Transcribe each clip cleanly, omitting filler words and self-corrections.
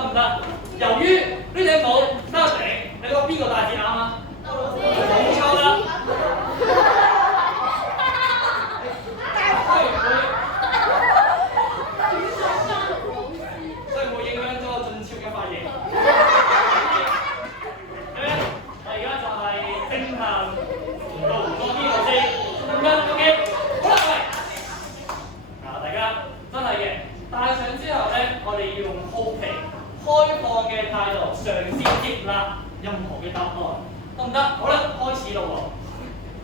得唔得？由於呢頂帽得頂，你覺得邊個大字啱啊？冇錯啦。所以冇影響咗俊超嘅髮型。咁樣，我而家就係正行到嗰邊度先，得唔得 ？OK， 好啦，喂，嗱，大家真係嘅，戴上之後咧，我哋要用好奇、開放嘅態度嘗試接納任何嘅答案，得唔得？好啦，開始咯喎。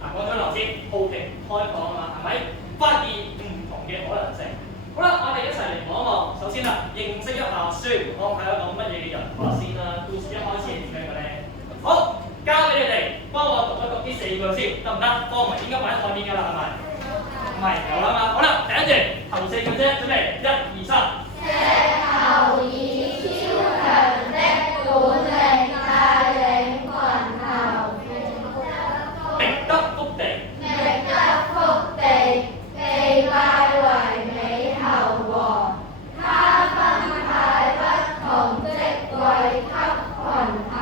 嗱，講咗頭先，好奇、開放啊嘛，係咪？發現唔同嘅可能性。好啦，我哋一齊嚟望一望。首先啦，認識一下孫悟空係一個乜嘢嘅人物先啦。故事一開始係點樣嘅咧？好，交俾你哋，幫我讀一讀呢4句先，得唔得？課文應該擺喺台面㗎啦，係咪？唔係，有啦嘛。好啦，第一句頭4句啫，準備1、2、3。石頭以超強的本領帶領群猴，覓得福地，覓得福地，被拜為美猴王。他分派不同職位給群猴，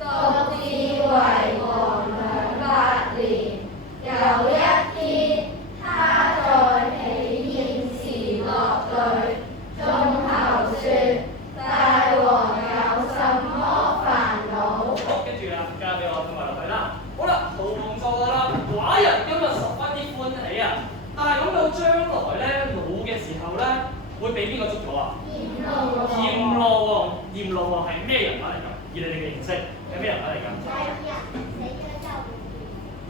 獨自為王200年。有一天，他在喜宴時落淚。眾猴說：大王有什麼煩惱？好，跟住啦，交俾我同埋落去啦。好啦，曹洪就話啦，寡人今日十分之歡喜啊！但係諗到將來咧老嘅時候咧，會俾邊個捉咗啊？閻羅王。閻羅王係咩人物嚟㗎？以你哋嘅認識，係咩人物嚟㗎？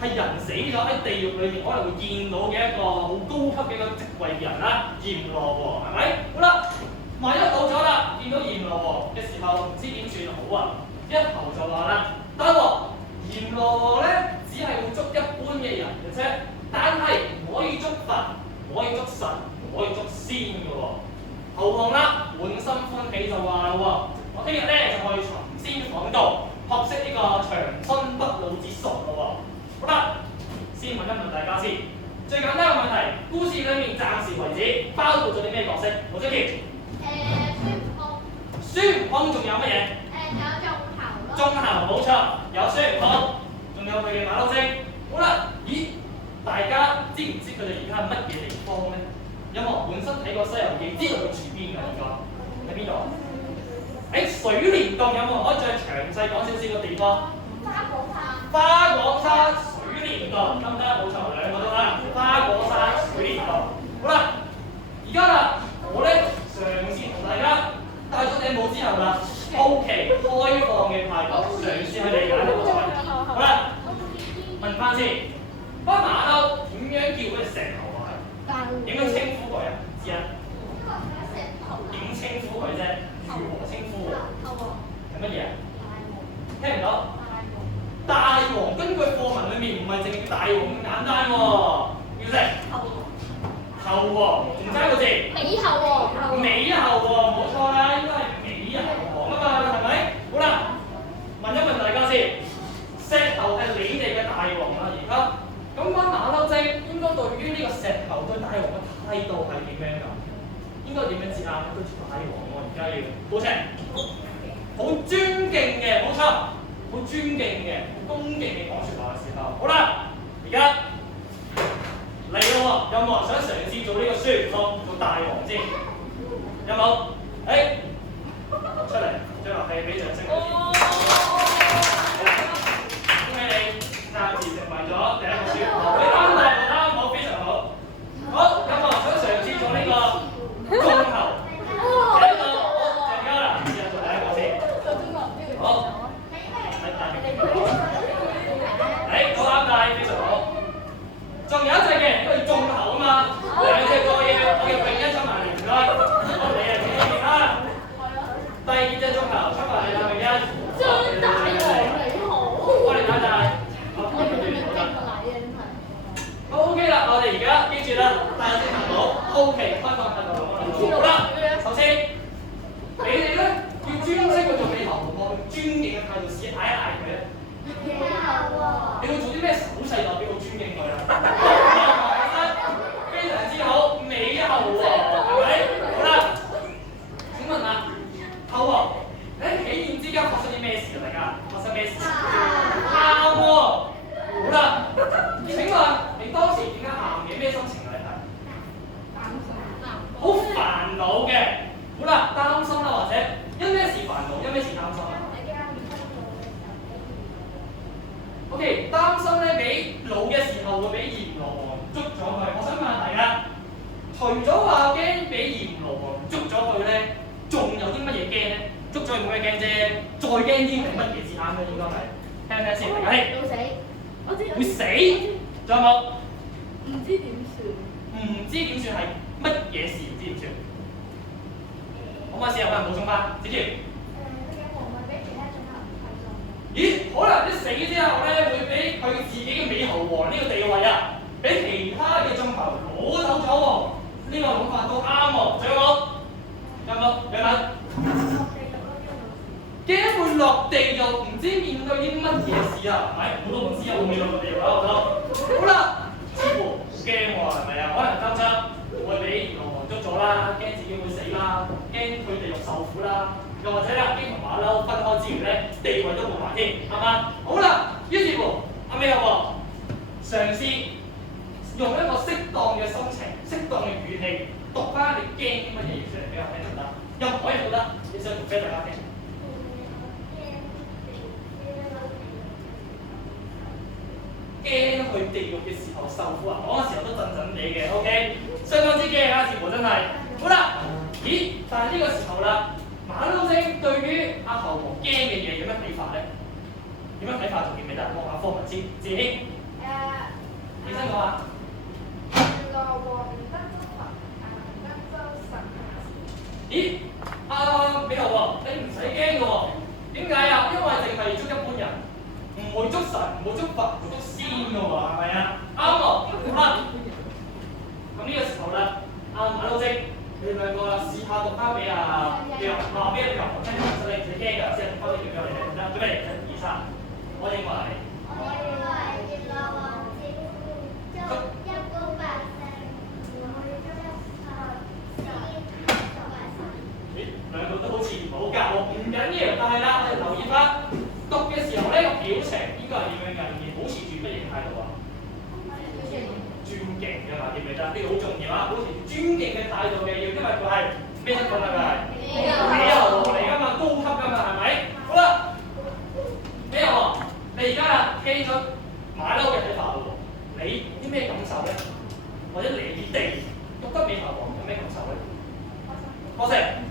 係人死咗喺地獄裏面可能會見到嘅一個好高級嘅一個職位嘅人啦，閻羅王係咪？好啦，萬一到咗啦，見到閻羅王嘅時候唔知點算好啊！一頭就話啦，大王，閻羅王咧只係會捉一般嘅人嘅啫，但係唔可以捉佛，唔可以捉神，唔可以捉仙嘅喎。猴王啦，滿心歡喜就話啦喎，我聽日咧就去尋仙訪道，學識呢個長生不老之術咯喎。好啦，先問一問大家先。最簡單嘅問題，故事裡面暫時為止包括咗啲咩角色？黃俊傑。孫悟空仲有乜嘢？有眾猴咯。眾猴冇錯，有孫悟空，仲有佢嘅馬騮精。好啦，咦，大家知唔知佢哋而家係乜嘢地方咧？有冇本身睇過《西遊記》，知道佢住邊㗎？而家喺邊度？喺水簾洞，有冇可以再詳細講少少個地方？花果山水簾洞得唔得？冇錯，兩個都得。花果山水簾洞。好啦，而家啦，我咧嘗試同大家戴咗頂帽之後啦，好奇開放嘅態度，嘗試去理解呢個菜。好啦，問翻先，班馬騮點樣叫嗰隻石頭啊？點樣稱呼佢啊？唔知啊？點稱呼佢啫？如何稱呼啊？係乜嘢啊？聽唔到？大王根據課文裏面唔係淨係叫大王咁簡單喎，叫咩？猴王，仲爭個字。美猴王。美猴王冇錯啦，應該係美猴王啊嘛，係咪？好啦，問一問大家先，石頭係你哋嘅大王啦，而家咁班馬騮精應該對於呢個石頭對大王嘅態度係點樣㗎？應該點樣接啊？對住大王我而家要好正，好尊敬嘅，冇錯。好尊敬嘅、好恭敬嘅講説話嘅時候，好啦，而家嚟咯喎，有冇人想嘗試做呢個孫悟空做大王先？有冇？出嚟，最後係俾掌聲佢先。恭喜你，暫時成為咗第一個孫悟空。你啱大王啱好，非常好。好，有冇人想嘗試做呢個眾猴？第一個，好，鄭嘉啦，試下做第一個先。好。好啱帶，非常好。仲有一隻嘅，因為眾猴啊嘛，兩隻個嘢，我嘅並一出埋嚟，唔該。好，你係幾多啊？第二隻眾猴出埋嚟啦，並一。張大王你好。我哋睇睇。好 OK 啦，我哋而家記住啦，戴眼鏡好，好奇開放態度咁好啦，首先你哋咧要專心去做你猴王，用尊敬嘅態度試嗌一嗌佢咧。你會做啲咩手勢代表好尊敬佢啊？非常之好，美猴王係咪？好啦，請問啊，猴王驚啲定乜嘢字啱咧？應該係聽唔聽先？大家聽。老死，我知會死，仲有冇？唔知點算。唔知點算係乜嘢事？唔知點算？可唔可以試下揾人補充翻？子傑。佢嘅王位俾其他種族睇中。咦？可能一死之後咧，會俾佢自己嘅美猴王呢個地位啊，俾其他嘅眾猴攞走咗喎。呢個諗法都啱喎。仲有冇？有冇？有冇？驚會落地獄，唔知面對啲乜嘢事啊？係咪？我都唔知啊，會唔會落地獄啊？好啦，似乎驚喎，係咪啊？可能擔心會俾閻羅王捉咗啦，驚自己會死啦，驚佢地獄受苦啦，又或者咧，驚同馬騮分開之餘咧，地位都冇埋添，係嘛？好啦，於是乎阿美猴王嘗試用一個適當嘅心情、適當嘅語氣讀翻你驚啲乜嘢嘢出嚟俾我聽就得，任何嘢都得，你想讀俾大家聽。驚去地獄嘅時候受苦啊！嗰個時候都震震地嘅，OK， 相當之驚啊！似乎真係。好啦，咦？但係呢個時候啦，馬騮精對於阿猴王驚嘅嘢有咩睇法咧？有咩睇法？仲記唔記得？望下科文先，自興。你先講啊！羅王唔得執法，德州神。咦？阿美猴王，你唔使驚嘅喎。點解啊？因為淨係捉一般人。唔會捉神，唔會捉佛，唔會捉仙嘅喎，係咪啊？啱喎，好。咁呢個時候啦，阿馬騮精，你哋兩個試下讀翻俾阿話俾阿牛聽，其實你唔使驚㗎，先讀翻啲嘢俾我哋聽得。準備1、2、3，我認為。咦，兩個都好似唔好夾喎，唔緊要，但係啦，我哋留意翻。讀嘅時候呢個表情應該係點樣㗎？而保持住乜嘢態度啊？尊敬㗎嘛，記唔記得？呢個好重要啊！保持尊敬嘅態度嘅要，因為佢係咩身份啊？佢係美猴王嚟㗎嘛，高級㗎嘛，係咪？好啦，美猴王，你而家啦聽咗馬騮嘅睇法喎，你啲咩感受咧？或者你哋覺得美猴王有咩感受咧？多謝，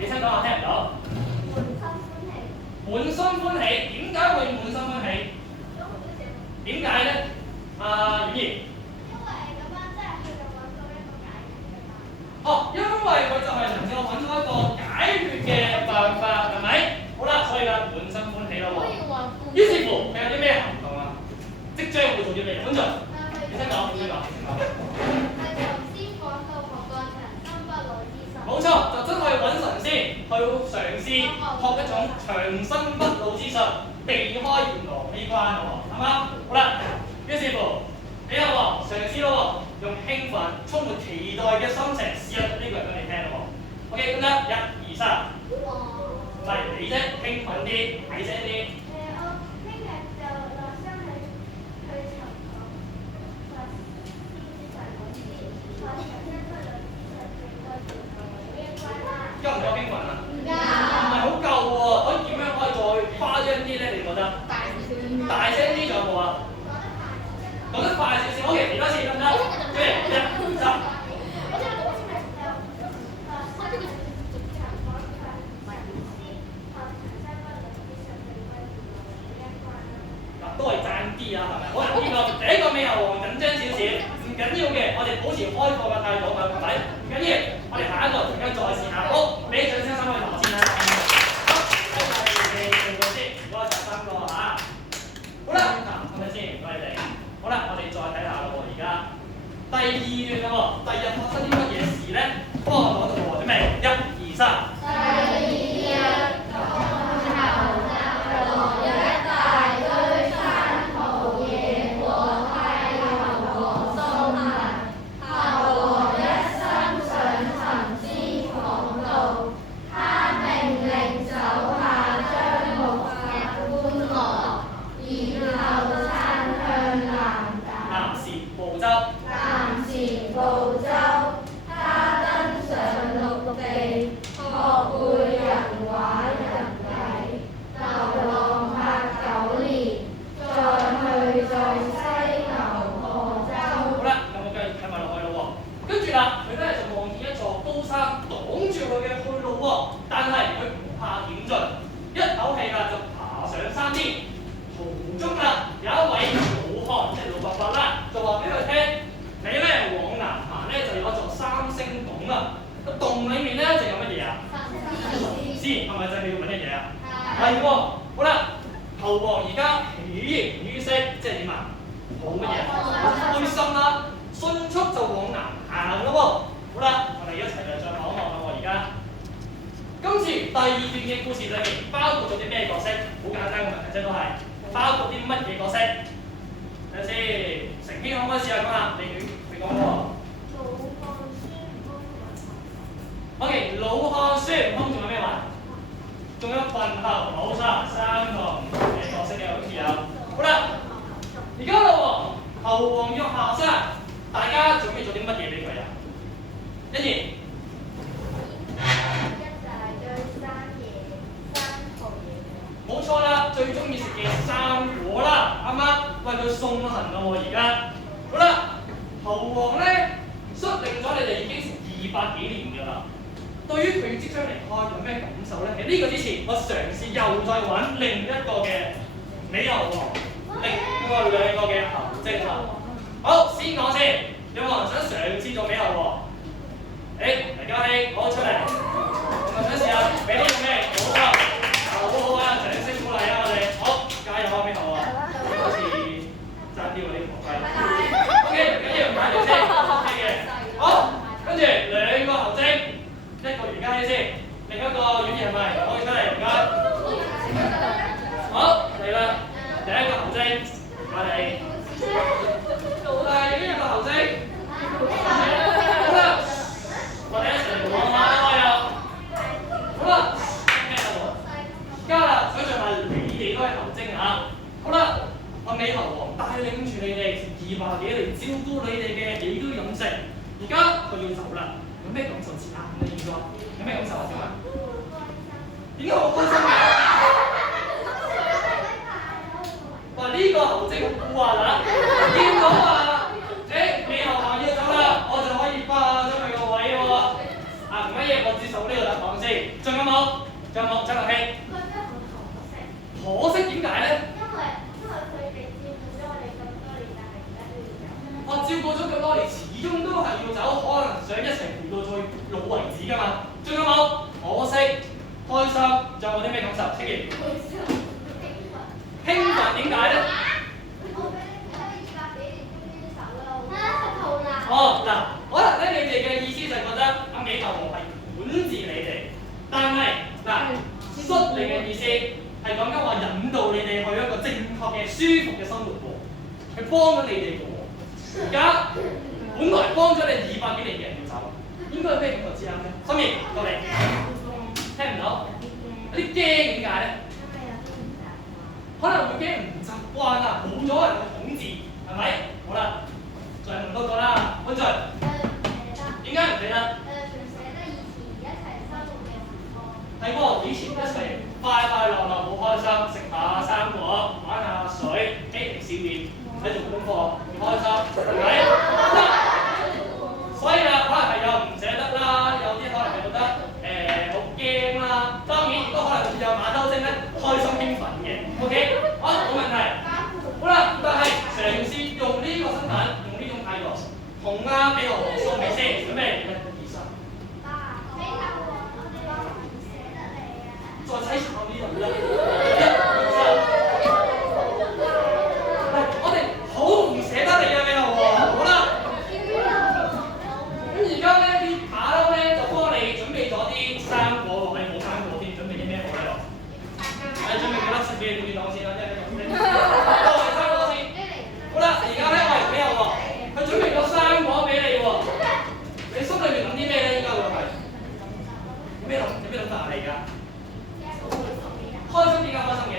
你先講我聽唔到。滿心歡喜，點解會滿心歡喜？點解咧？阿婉兒。哦，因為佢就係能夠揾到一個解決嘅辦法，係咪？好啦，所以啦，滿心歡喜啦喎。於是乎，佢有啲咩行動啊？即將會做啲咩？觀眾，你先講，你先講，你先講。冇錯，就真係揾神仙去嘗試學一種長生不老之術，避開閻羅呢關喎，係嘛？好啦，於是乎，美猴王嘗試咯喎，用興奮、充滿期待嘅心情試下呢個人俾你聽咯喎。OK，咁咧1、2、3，唔係你啫，興奮啲，大聲啲。我聽日就落山去尋訪佛師就係講啲學長生不老之術最多條頭呢一關啦。夠唔夠興奮啊？唔夠。唔係好夠喎，可以點樣可以再誇張啲咧？你覺得？大聲啲仲有冇啊？講得快少少，OK，嚟多次得唔得？準備1、3。都係爭啲啊，係咪？好啦，呢個第一個美猴王緊張少少，唔緊要嘅，我哋保持開放嘅態度，係咪？唔緊要，我哋下一個陣間再試下。好，俾掌聲3位同學先啦。好，第2個先，唔該曬3個嚇。好啦，嗱，係咪先？唔該你哋。好啦，我哋再睇下咯喎，而家第2段啦喎，第日發生啲乜嘢事咧？幫我講到喎，準備1、2、3。係喎，好啦，猴王而家喜形於色，即係點啊？好乜嘢？好開心啦，迅速就往南行咯喎。好啦，我哋一齊嚟再望一望啦喎，而家。今次第二段嘅故事裏面包括咗啲咩角色？好簡單嘅問題啫，都係包括啲乜嘢角色？睇下先，成軒可唔可以試下講下？你講喎。O.K. 老漢、孫悟空仲有咩話？仲有群猴，冇錯，三個唔同嘅角色嘅好似有。好啦，而家啦喎，猴王要下山，大家準備咗啲乜嘢俾佢啊？欣怡。冇錯啦，最中意食嘅生果啦，啱啱為佢送行啦喎，而家。好啦，猴王咧率領咗你哋已經成200幾年㗎啦。對於佢即將離開有咩感受咧？喺呢個之前，我嘗試又再揾另一個嘅美猴王，另外2個嘅猴精啦。好，先講先，有冇人想嘗試做美猴王？黎嘉熙攞出嚟，有冇想試下？俾啲咩？好啊，好啊，掌聲鼓勵啊！我哋好，加油啊，美猴王！好似爭啲喎呢個龜。OK，緊要唔緊要先？OK 嘅。好，跟住2個猴精。一個袁嘉熙先，另一個婉兒係咪？攞佢出嚟，唔該。好，嚟啦，第一個猴精，我哋。第2個猴精。好啦，我哋一齊往下開啊！好啦，聽下喎，家啦，想象下你哋都係猴精啊！好啦，阿美猴王帶領住你哋200幾年，照顧你哋嘅起居飲食，而家佢要走啦。有咩感受先啊？你應該有咩感受啊？小文？點解好開心嘅？話呢個猴精好話啦，見到話，美猴王要走啦，我就可以霸咗佢個位喎。啊，唔乜嘢，我接受呢個答案先。仲有冇？仲有冇？張樂希？可惜點解咧？我照顧咗咁多年，始終都係要走，可能想一齊陪到最老為止㗎嘛。仲有冇？可惜、開心，仲有冇啲咩感受？青怡。興奮點解咧？哦，嗱，可能咧你哋嘅意思就係覺得阿美猴王係管治你哋，但係嗱，率你嘅意思係講緊話引導你哋去一個正確嘅舒服嘅生活喎，係幫咗你哋嘅喎。而家本來幫咗你200幾年嘅人要走，應該有咩感覺知啱咧？心怡，過嚟，聽唔到？有啲驚點解咧？可能會驚唔習慣啊，冇咗人嘅統治，係咪？好啦，再問多個啦，安俊。點解唔記得？係喎，以前一齊快快樂樂，好開心，食下生果，玩下水，小便。喺做功課，唔開心，係咪？所以啦，可能係有唔捨得啦，有啲可能係覺得好驚啦。當然，亦都可能有馬騮精咧，開心興奮嘅。OK， 好，冇問題。好啦，但係嘗試用呢個身份，用呢種態度，同阿美猴王送俾先，準備1、2、3。再睇下呢度啦。好唔捨得你啊，美猴王！好啦，咁而家咧啲馬騮咧就幫你準備咗啲生果喎，冇生果添，準備啲咩好咧？準備幾粒食俾你當先啦，都係生果先。好啦，而家咧美猴王，佢準備咗生果俾你喎。你心裏面諗啲咩咧？應該會係有咩諗法嚟㗎？開心點解開心嘅？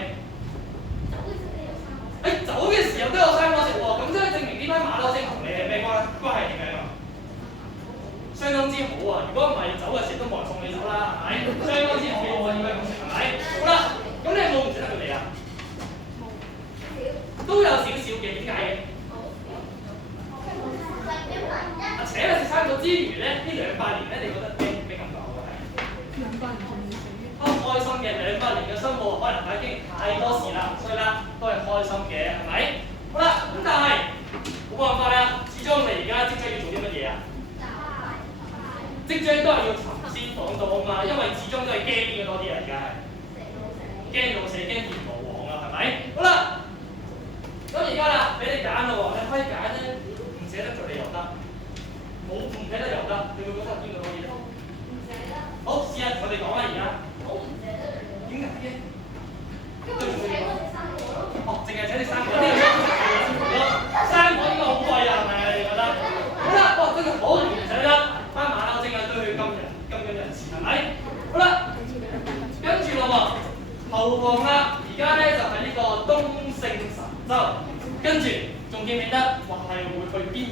走嘅時候都有生果食喎，咁即係證明呢班馬騮精同你係咩關係點樣啊？相當之好啊！如果唔係走嘅時都冇人送你走啦，係咪？相當之好喎，應該咁食係咪？好啦，咁你有冇唔捨得佢哋啊？都有少少嘅，點解嘅？請你食生果之餘咧，呢200年咧，你覺得咩感覺啊？係200年仲未死？開心嘅200年嘅生活，可能已經太多事啦，所以啦都係開心嘅，係咪？好啦，咁但係冇辦法啦，始終你而家即將要做啲乜嘢啊？即將都係要尋先訪到啊嘛，因為始終都係驚邊嘅多啲啊，而家係驚老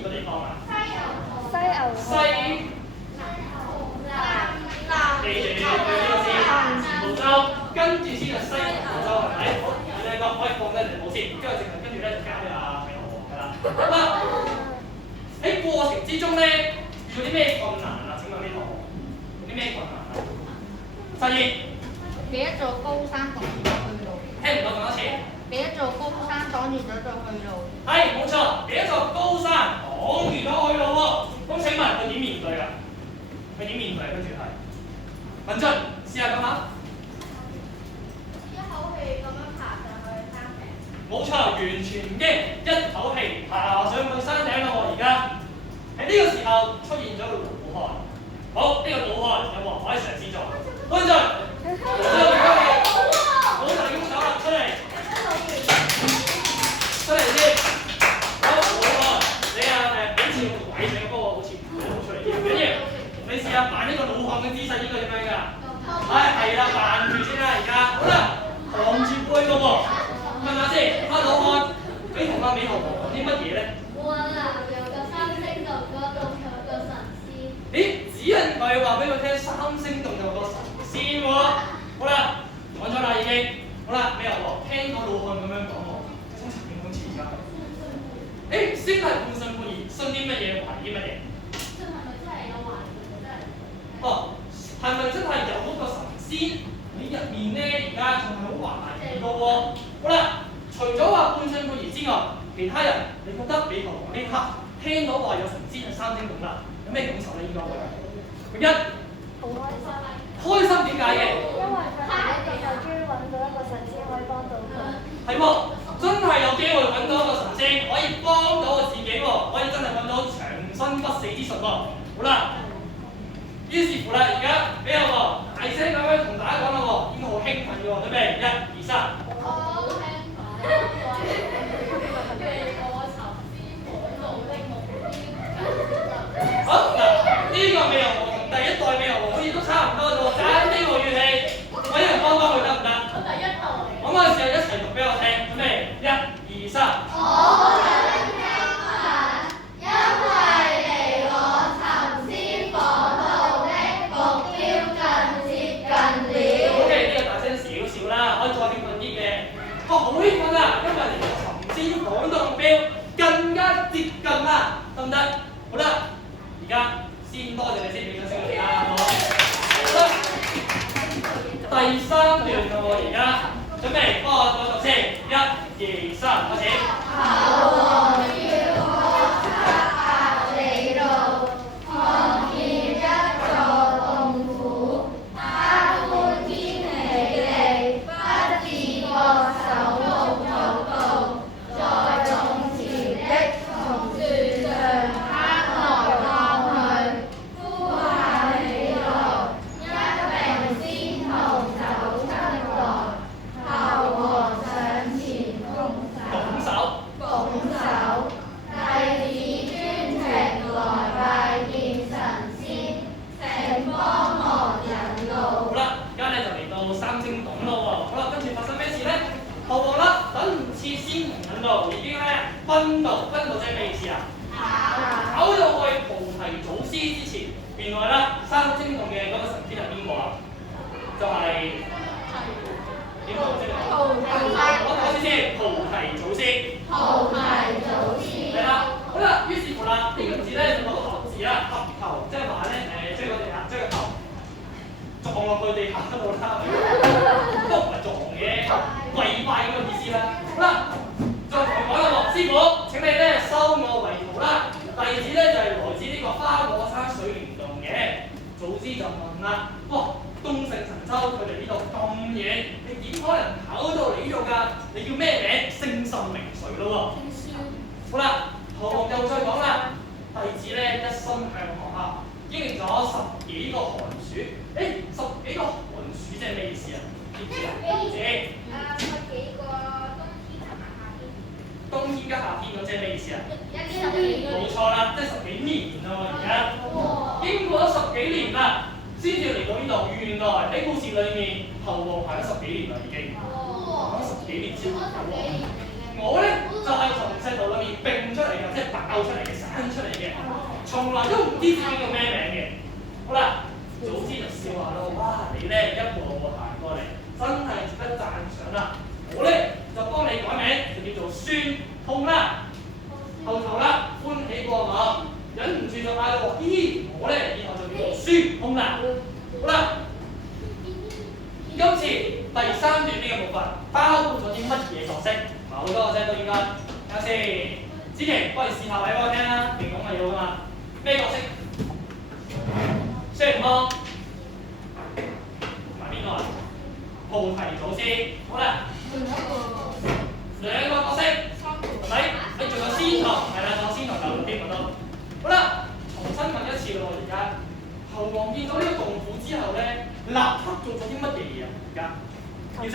個地方啊？西牛西。記住呢個先，前澳洲，跟住先係西澳洲係咪？好，你兩個可以放低條帽先，跟住咧就交俾阿美豪王㗎啦。好啦，喺過程之中咧遇到啲咩困難啊？請問美豪王有啲咩困難啊？實驗，俾一座高山擋住咗去路。聽唔到講多次。俾一座高山擋住咗去路。係冇錯，俾一座高山擋住咗去路喎。咁請問佢點面對啊？佢點面對？跟住係。文俊，試下講下。一口氣咁樣爬上去山頂。冇錯，完全唔驚，一口氣爬上去山頂啦喎！而家喺呢個時候出現咗個老漢。好，呢、個老漢有冇可以嘗試做？文俊，好大弓手啦，出嚟先。好，老漢，你啊好似用鬼上，不過好似唔好出嚟，唔緊要。你試下扮呢個老漢嘅姿勢，應該點樣㗎？係啦，扮住先啦，而家好啦，昂住背個喎，問下先，阿老漢，你同阿美豪王講啲乜嘢咧？我啊，有個三星洞嗰度有個神仙。咦，指引佢話俾佢聽，三星洞有個神仙喎。好啦，講咗啦已經。好啦，美豪王聽到老漢咁樣講喎，精神點好似而家？誒，先係半信半疑，信啲乜嘢，懷疑啲乜嘢？真係咪真係有環境真係？哦，係咪真係有嗰個神仙喺入面咧？而家仲係好懷疑嘅喎。好啦，除咗話半信半疑之外，其他人你覺得美豪王呢刻聽到話有神仙喺三星洞啦，有咩感受咧？應該會一好開心。開心點解嘅？因為佢喺地球終於揾到一個神仙可以幫到佢。係喎，真係有機會揾到一個神仙可以幫到我自己喎，可以真係揾到長生不死之術喎。好啦。於是乎啦，而家俾我大聲咁樣同大家講啦喎，應該好興奮嘅喎，準備1、2、3。好興奮，因為被我尋師訪路的目標。好嗱，呢個美豪王同第一代美豪王好似都差唔多啫喎，爭呢個語氣，揾人幫幫佢得唔得？我第一代。咁嗰陣時候一齊讀俾我聽，準備1、2、3。我想聽聞，因為離我尋師訪路的目標更接近了。OK，呢個大聲少少啦，可以再興奮啲嘅。我好興奮啊，因為離我尋師訪到目標更加接近啦，得唔得？好啦，而家先多謝你先俾咗聲我哋啦，好。好啦，第3段啦喎，而家準備幫我再讀先，1、2、3，開始。求王要我測百里路，看見一座洞府，他歡天喜地，不自覺手舞足蹈，在洞前的松樹上攀來攀去，呼喊起來，一並先頭走出來，求王上前拱手。拱手，弟子專程來拜見神仙，請幫忙引好路。啦，而家咧就嚟到三星洞咯喎。好啦，跟住發生咩事咧？猴王啦，等唔切先同引路，已經咧奔到即係咩意思啊？跑到去菩提祖師之前。原來啦，三星洞嘅嗰個神仙係邊個啊？就係點講先？我講先先，菩提祖師。菩提祖師。係啦，好啦，於是乎啦，呢個字咧就攞個合字啦，合頭，即係話咧將個地下將個頭撞落去地下嗰度啦，都唔係撞嘅，跪拜咁嘅意思啦。好啦，再同佢講啦喎，師傅，請你咧收我為徒啦。弟子咧就係來自呢個花果山水簾洞嘅。祖師就問啦，哇，東勝神州佢哋呢度咁遠，你點可能跑到嚟呢度㗎？你叫咩名？姓甚名誰咯喎？好啦，猴王又再講啦，弟子咧一心向學校，經歷咗10幾個寒暑。誒，10幾個寒暑即係咩意思啊？知唔知啊？十幾個冬天加夏天。冬天加夏天咁即係咩意思啊？10幾個。冇錯啦，即係10幾年咯而家。經過咗10幾年啦，先至嚟到呢度。原來喺故事裏面，猴王行咗10幾年啦已經。行咗10幾年先到喎。我咧就係從石頭裏面並出嚟嘅，即係爆出嚟嘅、生出嚟嘅，從來都唔知自己叫咩名嘅。好啦，祖師就笑話咯，哇！你咧一步步行過嚟，真係值得讚賞啦。我咧就幫你改名，就叫做孫通啦。後頭啦，歡喜過望，忍唔住就嗌咯，咦！我咧以後就叫做孫通啦。好啦。今次第3段呢個部分包括咗啲乜嘢角色？好多個啫都應該。睇下先，子琪幫你試下位俾我聽啦，勁講係要㗎嘛。咩角色？孫悟空同埋邊個啊？菩提祖師。好啦，兩個角色，係咪？你仲有仙童，係啦，仲有仙童就添都。好啦，重新問一次咯，而家。猴王見到呢個洞府之後咧，立刻做咗啲乜嘢嘢啊？而家要識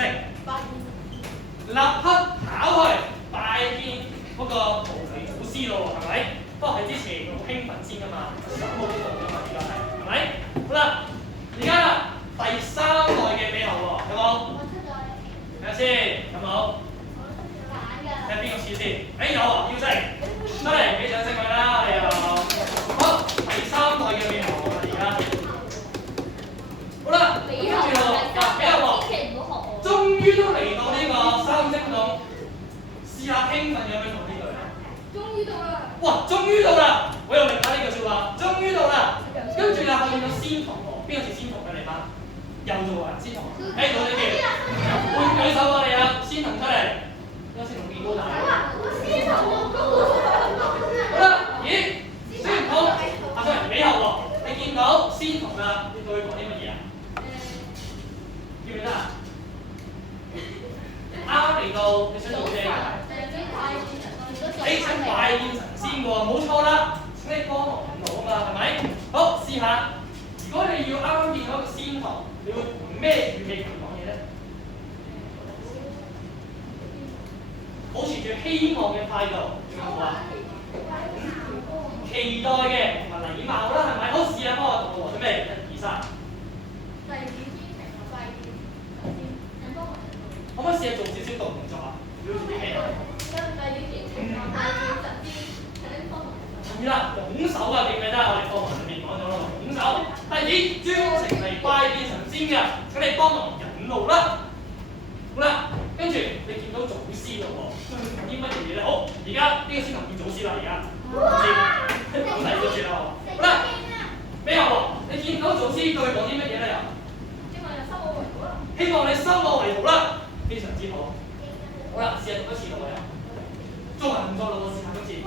立刻跑去拜見嗰個菩提祖師咯，係咪？不過係之前好興奮先㗎嘛，手舞足蹈㗎嘛，而家係咪？好啦，而家啦，第3代嘅美猴喎，有冇？睇下先，有冇？睇下邊個似先？有啊，要識，得嚟俾掌聲佢啦，你又好，第3代嘅美猴。好啦，跟住咯，美猴王，終於都嚟到呢個三色洞，試下興奮有咩同呢句啊？終於到啦！哇，終於到啦！我又明白呢句説話，終於到啦。跟住啦，後面有仙童喎，邊個似仙童嘅你班？又做啊，仙童。到呢邊，換舉手過嚟啊，仙童出嚟。邊個仙童變高大？好啦，咦？孫悟空，美猴王，你見到仙童啦？你對佢講啲乜嘢啊？記唔記得啊？啱啱嚟到，你想做咩㗎？你想拜見神仙喎，冇錯啦。請你幫忙引路啊嘛，係咪？好，試下。如果你要啱啱見到一個仙童，你會用咩語氣同佢講嘢咧？保持住希望嘅態度，點講啊？期待嘅同埋禮貌啦，係咪？好，試下幫我讀喎，準備1、2、3。可唔可以試下做少少動作啊？表示啲咩啊？係啦，拱手啊，記唔記得？我哋課文裏面講咗咯，拱手。弟子專程嚟拜見神仙嘅，請你幫忙引路啦。好啦，跟住你見到祖師咯喎，啲乜嘢咧？好，而家呢個先同見祖師啦，而家。咁嚟咗住啦。好啦，美猴王，你見到祖師對佢講啲乜嘢咧？希望你收我為徒啦。非常之好。好啦，試下讀一次咯，我又做人唔做路，試下今次。得，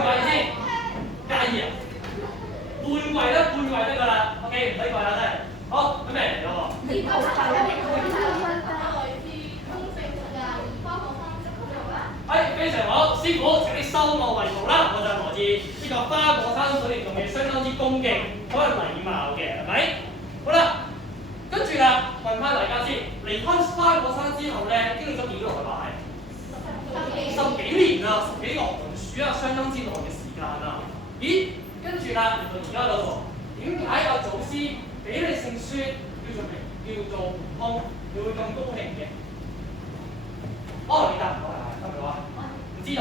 跪先，介意啊？半跪啦，半跪得㗎啦。OK，唔使跪啦，真係。好，準備嚟咯喎。非常好，師傅請你收我為徒啦。我就來自呢個花果山水簾洞嘅，相當之恭敬，好有禮貌嘅，係咪？好啦。跟住啦，問翻大家先，離開花果山之後咧，經歷咗幾耐話係？10幾年啊，10幾個寒暑啊，相當之耐嘅時間啊。咦？跟住啦，嚟到而家嗰度，點解有祖師俾你姓孫，叫做悟空，你會咁高興嘅？哦，你答唔到係咪話？唔知道。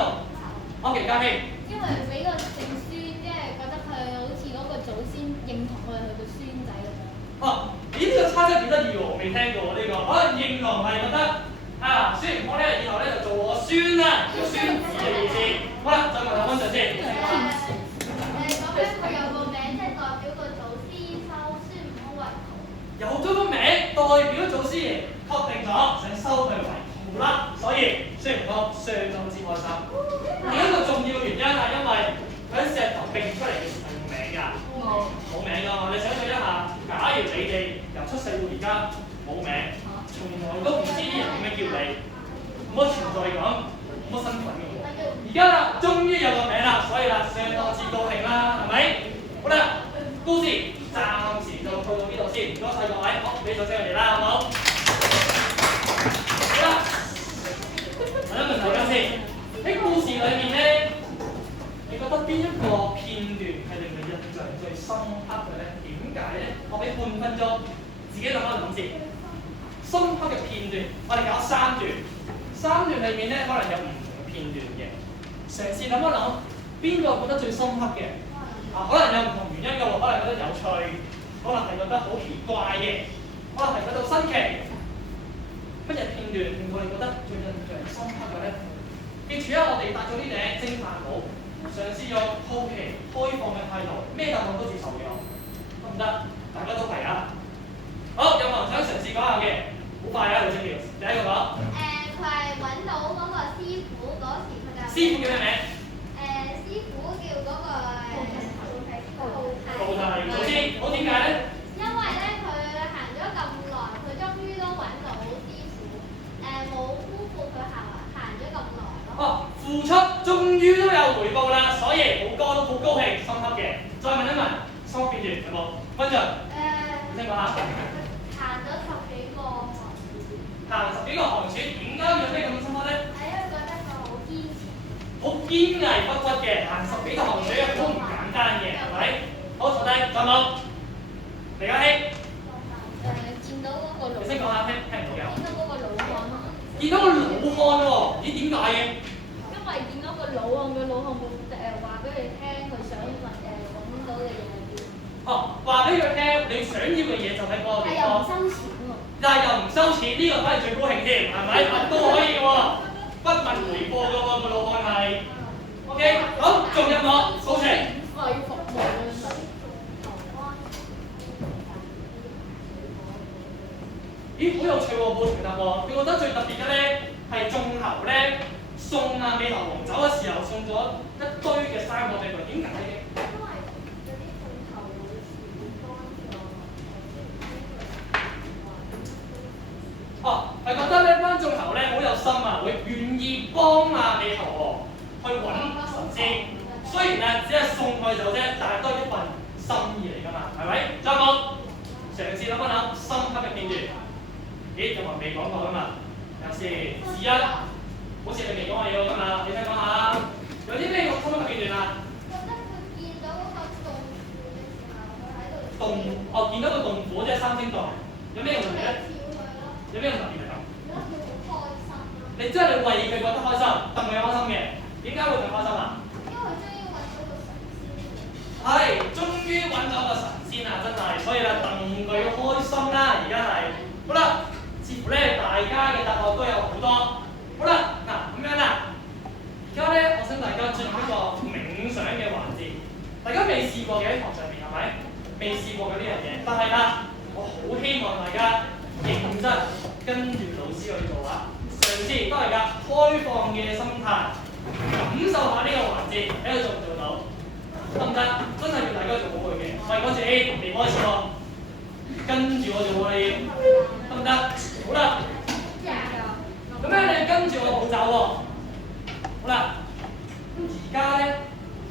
OK，嘉熙。因為俾個姓孫，即係覺得佢好似嗰個祖先認同佢係佢個孫仔咁樣。哦，咦？呢個差真幾得意喎，我未聽過喎呢個。可能認同係覺得啊，孫悟空咧，以後咧就做我孫啦，個孫子嘅意思。好啦，再問下温 Sir 先。講咧佢有個名，即係代表個祖師收孫悟空為徒。有咗個名，代表祖師爺確定咗想收佢為徒啦，所以孫悟空相當之開心。另一個重要嘅原因係因為佢喺石頭並出嚟嘅時候用名㗎。冇名㗎，你想象一下，假如你哋由出世到而家冇名，從來都唔知啲人點樣叫你，冇乜存在感，冇乜身份嘅喎。而家啦，終於有個名啦，所以啦，相當之高興啦，係咪？好啦，故事暫時就去到呢度先。如果細個位，好，俾掌聲佢哋啦，好唔好？好啦，問一問大家先，喺故事裏面咧，你覺得邊一個片段係令你印象最深刻嘅咧？點解咧？我俾半分鐘，自己諗一諗先。深刻嘅片段，我哋搞3段，3三段裡面咧，可能有唔同嘅片段嘅。嘗試諗一諗，邊個覺得最深刻嘅？可能有唔同原因嘅喎，可能覺得有趣，可能係覺得好奇怪嘅，可能係覺得新奇。乜嘢片段令到你覺得最印象深刻嘅咧？記住啊，我哋戴咗呢頂蒸飯帽，嘗試用好奇、開放嘅態度，咩答案都接受嘅，得唔得？大家都係啊！好，有冇人想嘗試講下嘅？好快啊，老師條，第一個講。佢係揾到嗰個師傅嗰時，佢就師傅叫咩名？師傅叫嗰個老師，好點解咧？因為咧，佢行咗咁耐，佢終於都揾到師傅，冇辜負佢行咗咁耐咯。哦，付出終於都有回報啦，所以好高興，深刻嘅。再問一問，收片段有冇？分享。你先講下。行咗10幾個行10幾個寒暑，點解有咩咁深刻咧？係因為覺得佢好堅持。好堅毅不屈嘅，行10幾個寒暑好唔簡單嘅，係咪？好，坐低，再冇。李家希。見到嗰個老。你先講下，聽唔到嘅。見到嗰個老漢。見到個老漢喎，咦點解嘅？因為見到個老漢，個老漢冇話俾佢聽，佢想揾到嘅嘢喺邊。哦，話俾佢聽，你想要嘅嘢就喺嗰個地方。係又唔收錢喎。但係又唔收錢，呢個反而最高興添，係咪？乜都可以喎，不問回報嘅喎，個老漢係。OK， 好，仲有冇？好情。免費服務嘅。咦，好有趣喎，報情答喎。佢覺得最特別嘅咧係眾猴咧送美頭王走嘅時候送咗一堆嘅生果俾佢，點解嘅？因為嗰啲眾猴會幫助。哦，係覺得呢班眾猴咧好有心啊，會願意幫美頭王去揾神仙。雖然只係送佢走啫，但係都係一份心意嚟㗎嘛，係咪？仲有冇？嘗試諗一諗深刻嘅片段。咦，有冇未講過㗎嘛？有時子一，好似你未講過嘢㗎嘛？你聽講下，有啲咩深刻嘅片段啊？覺得佢見到嗰個洞府嘅時候，佢喺度。見到個洞府即係三星洞，有咩問題咧？有咩咁特別嚟㗎？覺得佢好開心咯。你真係為佢覺得開心，戥佢開心嘅，點解會咁開心啊？因為終於揾到個神仙。係，終於揾到個神仙啊！真係，所以啦，戥佢開心啦，而家係。好啦，似乎咧大家嘅答案都有好多。好啦，嗱咁樣啦，而家咧我想大家進入一個冥想嘅環節。大家未試過嘅喺堂上面係咪？未試過嘅呢樣嘢，但係啦，我好希望大家認真跟住老師去做啊！嘗試都係㗎，開放嘅心態，感受下呢個環節，睇佢做唔做到，得唔得？真係要大家做好佢嘅。喂，嗰次 A 未開始喎。跟住我做喎，你得唔得？好啦，咁咧你跟住我步驟喎。好啦，咁而家咧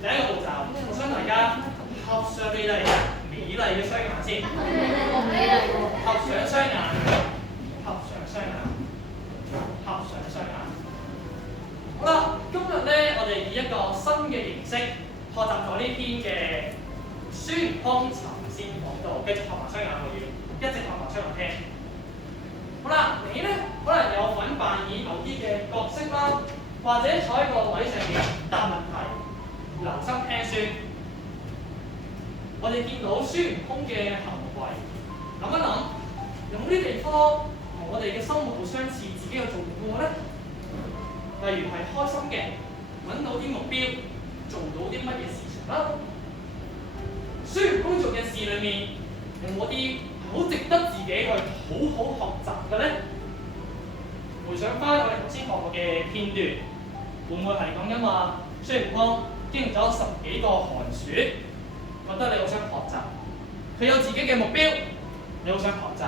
第一個步驟，我想大家合上美麗嘅雙眼先。合上雙眼，合上雙眼，合上雙眼。好啦，今日咧我哋以一個新嘅形式學習咗呢篇嘅孫悟空尋仙講道，繼續合埋雙眼我要。一直合埋雙眼聽。好啦，你咧可能有份扮演某啲嘅角色啦，或者坐喺個位上面答問題，留心聽書。我哋見到孫悟空嘅行為，諗一諗，有冇啲地方同我哋嘅生活好相似，自己有做過咧？例如係開心嘅，揾到啲目標，做到啲乜嘢事情啦？孫悟空做嘅事裏面，有冇啲好值得自己去好好學習嘅咧？回想翻我哋頭先學過嘅片段，會唔會係講緊話孫悟空經歷咗10幾個寒暑，覺得你好想學習，佢有自己嘅目標，你好想學習。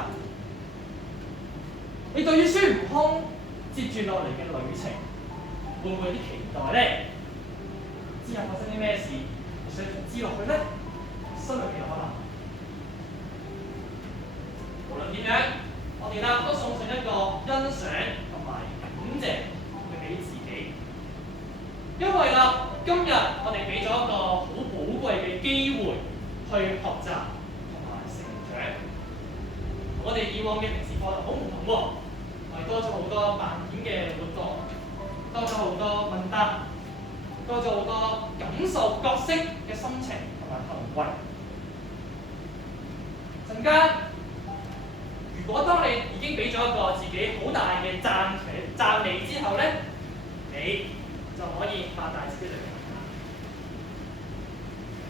你對於孫悟空接住落嚟嘅旅程，會唔會有啲期待咧？之後發生啲咩事，想知落去咧？心裏邊有可能。無論點樣，我哋啦都送上一個欣賞同埋感謝去俾自己，因為啦今日我哋俾咗一個好寶貴嘅機會去學習同埋成長。我哋以往嘅平時課堂好唔同喎，我哋多咗好多扮演嘅活動多咗好多問答，多咗好多感受角色嘅心情同埋行為。陣間，如果當你已經俾咗一個自己好大嘅讚美之後咧，你就可以發大招嚟。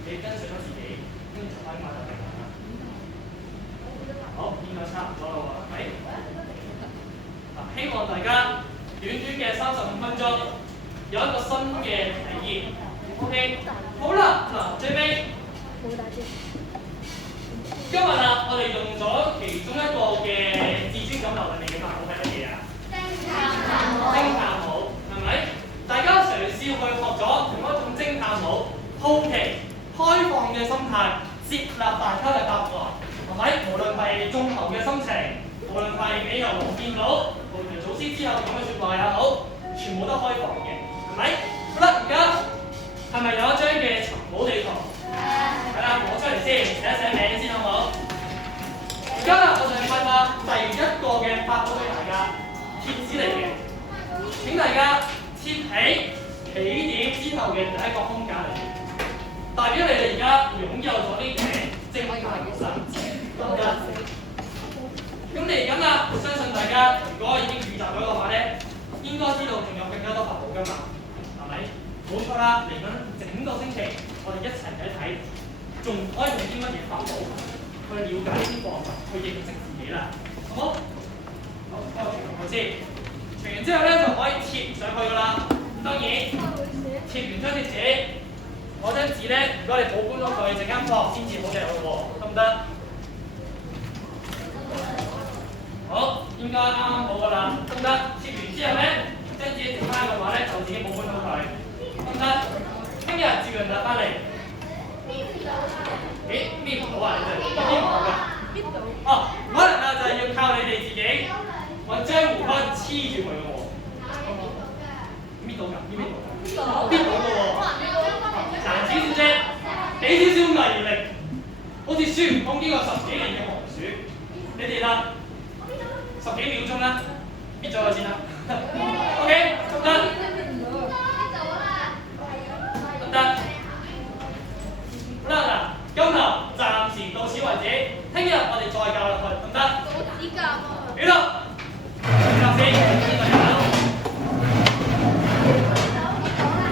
你跟隨咗自己，跟住就可以發大招啦。好，應該差唔多啦喎，係咪？嗱，希望大家短短嘅35分鐘有一個新嘅體驗。OK， 好啦，嗱，最尾今日啊，我哋用咗其中一個嘅至尊感流裏面嘅法寶係乜嘢啊？偵探舞，係咪？大家嘗試去學咗同一種偵探舞，好奇、開放嘅心態，接納大家嘅答案，係咪？無論係眾籌嘅心情，無論係你由我見到無條祖師之後講嘅説話也好，全部都開放嘅，係咪？好啦，而家係咪有一張嘅尋寶地圖？係啦，攞出嚟先，寫一寫名先好唔好？而家啦，我就發第一個嘅法寶俾大家，貼紙嚟嘅。請大家貼起起點之後嘅第一個空間嚟，代表你哋而家擁有咗呢頂偵探神燈。咁嚟緊啦，相信大家如果已經預習咗嘅話咧，應該知道仲有更加多法寶㗎嘛，係咪？冇錯啦，嚟緊整個星期，我哋一齊睇睇，仲可以用啲乜嘢法寶去了解呢啲課程，去認識自己啦，好冇？好，幫我傳過先。傳完之後咧就可以貼上去㗎啦。當然，貼完張貼紙，嗰張紙咧，如果你保管咗佢，陣間放先至好掟去喎，得唔得？好，應該啱啱好㗎啦，得唔得？貼完之後咧，張紙剩翻嘅話咧，就自己保管好佢，得唔得？聽日照樣帶翻嚟。咦？搣唔到啊！你哋搣唔到㗎？哦，可能啊，就係要靠你哋自己揾張胡椒黐住佢嘅喎。搣到㗎？搣到㗎喎！難少少啫，俾少少毅力，好似孫悟空呢個10幾年嘅寒暑，你哋啦，10幾秒鐘啦，搣咗佢先啦。OK， 得唔得？得唔得？好啦，嗱，今日暫時到此為止，聽日我哋再教。